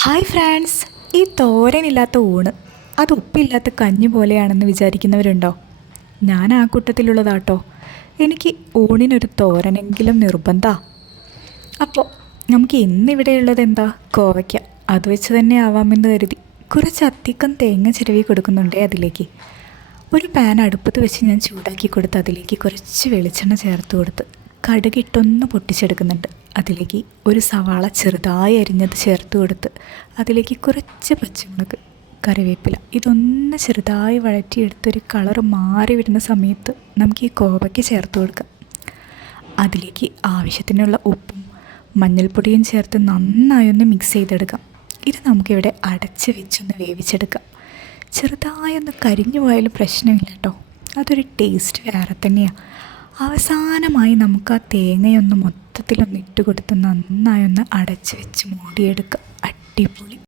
Hi France ഈ തോരനില്ലാത്ത ഊണ് അത് ഉപ്പില്ലാത്ത കഞ്ഞി പോലെയാണെന്ന് വിചാരിക്കുന്നവരുണ്ടോ? ഞാൻ ആ കൂട്ടത്തിലുള്ളതാട്ടോ. എനിക്ക് ഊണിനൊരു തോരനെങ്കിലും നിർബന്ധമാണ് അപ്പോൾ നമുക്ക് ഇന്നിവിടെയുള്ളത് എന്താ കോവയ്ക്ക അത് വെച്ച് തന്നെ ആവാമെന്ന് കരുതി. കുറച്ച് അധികം തേങ്ങ ചിരവി കൊടുക്കുന്നുണ്ടേ അതിലേക്ക്. ഒരു പാൻ അടുപ്പത്ത് വെച്ച് ഞാൻ ചൂടാക്കി കൊടുത്ത് അതിലേക്ക് കുറച്ച് വെളിച്ചെണ്ണ ചേർത്ത് കൊടുത്ത് കടുകിട്ടൊന്ന് പൊട്ടിച്ചെടുക്കുന്നുണ്ട്. അതിലേക്ക് ഒരു സവാള ചെറുതായി അരിഞ്ഞത് ചേർത്ത് കൊടുത്ത് അതിലേക്ക് കുറച്ച് പച്ചമുളക് കറിവേപ്പില. ഇതൊന്ന് ചെറുതായി വഴറ്റിയെടുത്തൊരു കളർ മാറി വരുന്ന സമയത്ത് നമുക്ക് ഈ കോവയ്ക്ക് ചേർത്ത് കൊടുക്കാം. അതിലേക്ക് ആവശ്യത്തിനുള്ള ഉപ്പും മഞ്ഞൾപ്പൊടിയും ചേർത്ത് നന്നായി ഒന്ന് മിക്സ് ചെയ്തെടുക്കാം. ഇത് നമുക്കിവിടെ അടച്ച് വെച്ചൊന്ന് വേവിച്ചെടുക്കാം. ചെറുതായൊന്ന് കരിഞ്ഞു പോയാലും പ്രശ്നമില്ല കേട്ടോ. അതൊരു ടേസ്റ്റ് വേറെ തന്നെയാണ് അവസാനമായി നമുക്ക് ആ തേങ്ങയൊന്ന് മൊത്തത്തിലൊന്ന് ഇട്ട് കൊടുത്ത് നന്നായി ഒന്ന് അടച്ച് വെച്ച് മൂടിയെടുക്കുക. അടിപൊളി.